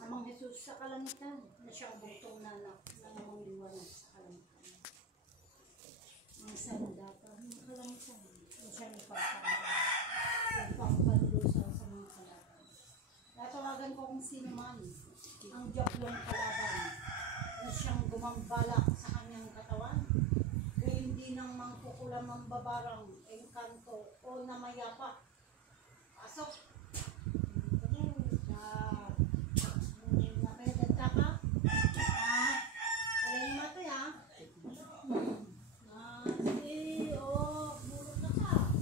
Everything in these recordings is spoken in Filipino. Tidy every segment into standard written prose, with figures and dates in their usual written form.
Amang Jesus sa kalangitan, na siyang bugtong na anak na namang liwanag sa kalangitan. Ang sandata ng kalangitan, na siyang ipagpalusa sa mga kalaban. Tatawagan ko kung sino man ang diablong kalaban na siyang gumambala sa kanyang katawan. Kaya hindi nang mangkukulam ang babarang, engkanto o namayapa. Pasok! Napedat ka pa? Alay mo ito ya? Sige, bulog na ka.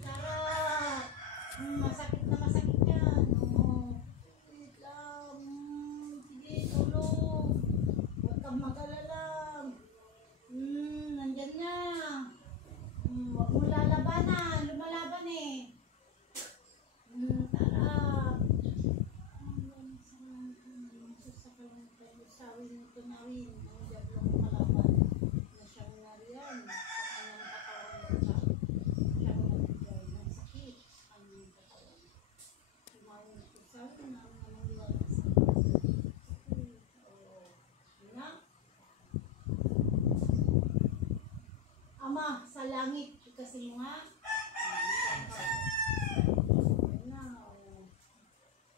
Tara! Masakit na masakit yan. Wait lang. Sige, tulog. Huwag kang mag-alala. Nandyan na. Huwag mo lalabanan. Lumalaban eh. Tara. Sawin mo tunawin ang diablong kalaban na siyang nariyan sa kanyang katawan na siyang nabigay ng sakit sa kanyang katawan. Tumawin mo sawin na ang namaliwanag sa sakit. Ama, sa langit, kasi mo nga.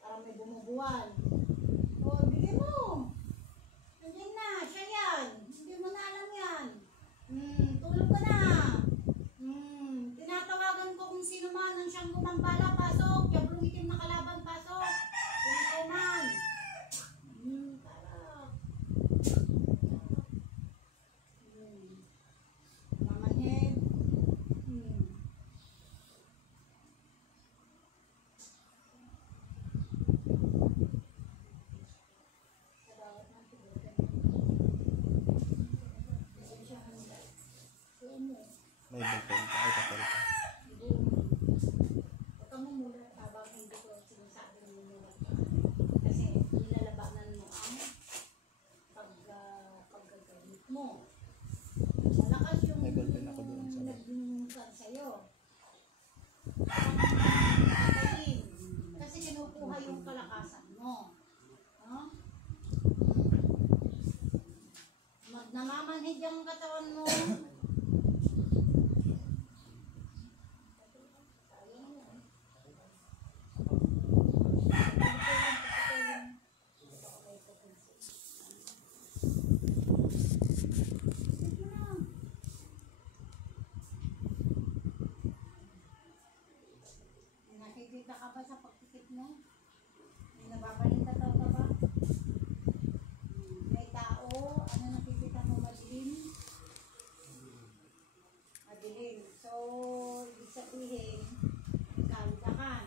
Parang may bumubuwan. Bigay mo. Nandiyan na, siya yan. Hindi mo na alam yan. Tulog ka na. Tinatawagan ko kung sino man ang siyang gumambala, pasok. Diablong itim na kalaban, pasok. Kung ikaw man. Tara. Mamanhid. May papel ka. Ay, papel ka. Huwag kang mumulat habang hindi ko sinasabi ng mumulat ka. Kasi nilalabanan mo ang paggagamit mo. Malakas yung nagbinukan sa'yo. Kasi kinukuha yung kalakasan mo. Namamanhid yung katawan mo. Nakikita ka ba sa pagtikit mo? May nababalita daw ka ba? May tao, ano nakikita mo madilim? Madilim. So, ibig sabihin, kauntakan.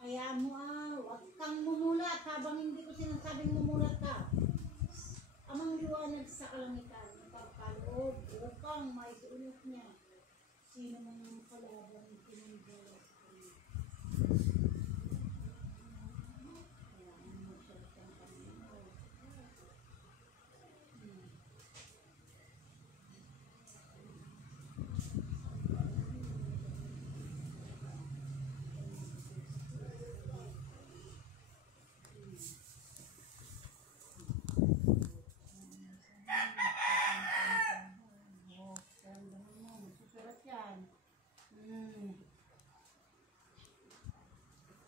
Kaya mo huwag kang mumulat habang hindi ko sinasabing mumulat ka. Amang liwanag sa kalangitan, pagkaloob, upang may suunot niya. Sino man ang kalaban ng pinagdala sa kanya. Kaya ang magsalit ang Panginoon.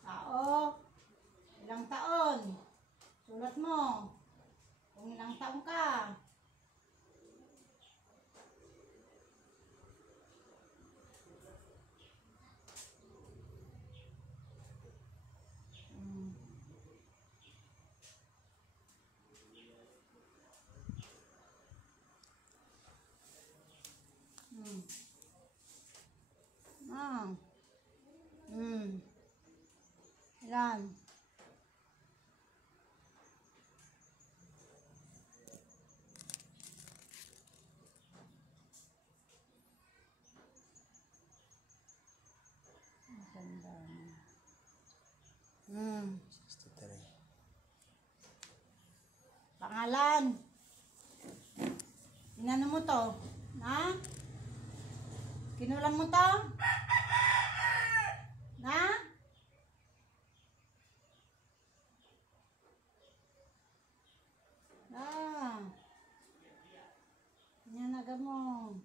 Tao, ilang taon? Sulat mo. Kung ilang taon ka. Ilan? Hmm. 63. Pangalan. Inano mo to? Ha? Kinulam mo to? Na? Ah. Yan agad mo.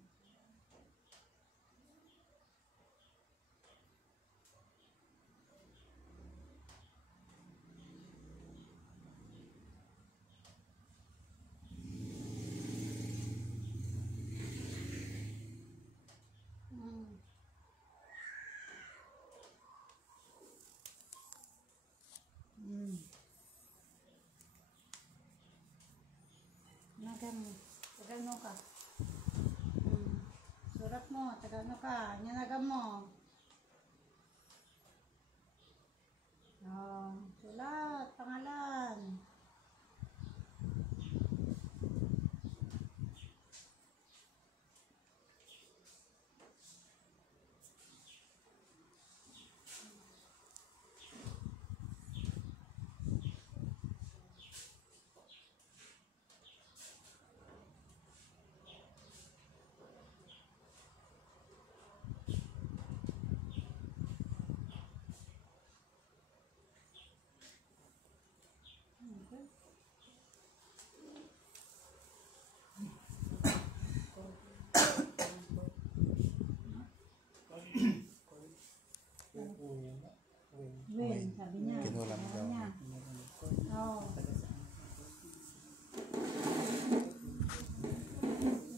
Tagano ka. Surat mo, tagano ka. Nyanagan mo. Sulat, pangalan. Wen, sabi niya. Kinulam daw. Oo.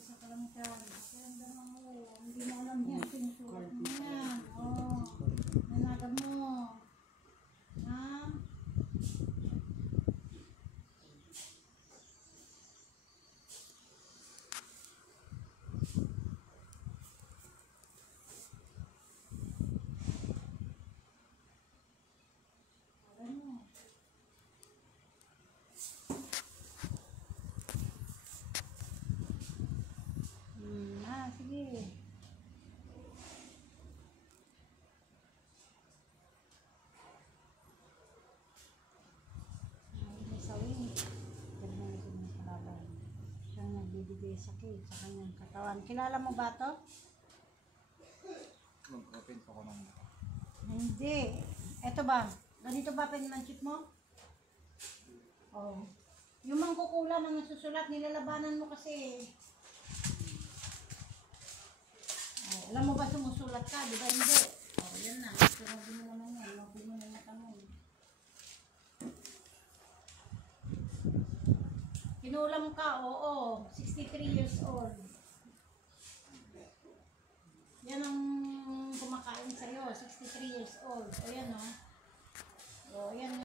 Sa kalangitan. Hindi mo alam yan. Sinusulat mo yan. Oo. Nanagan mo. Ha? Sige. May sawing. Ganyan din yung kalaban. Siyang nagbibigay sakit sa kanyang katawan. Kilala mo ba to? Mag-open pa ko ng Hindi. Eto ba? Ganito ba pinanchip mo? Oo. Yung mangkukulam ang nasusulat, nilalabanan mo kasi. Alam mo ba sumusulat ka? Di ba hindi? Yan na. Sinabi mo naman yan. Lagi mo na natanong. Kinulam ka? Oo. 63 years old. Yan ang kumakain sa'yo. 63 years old. O yan o. O yan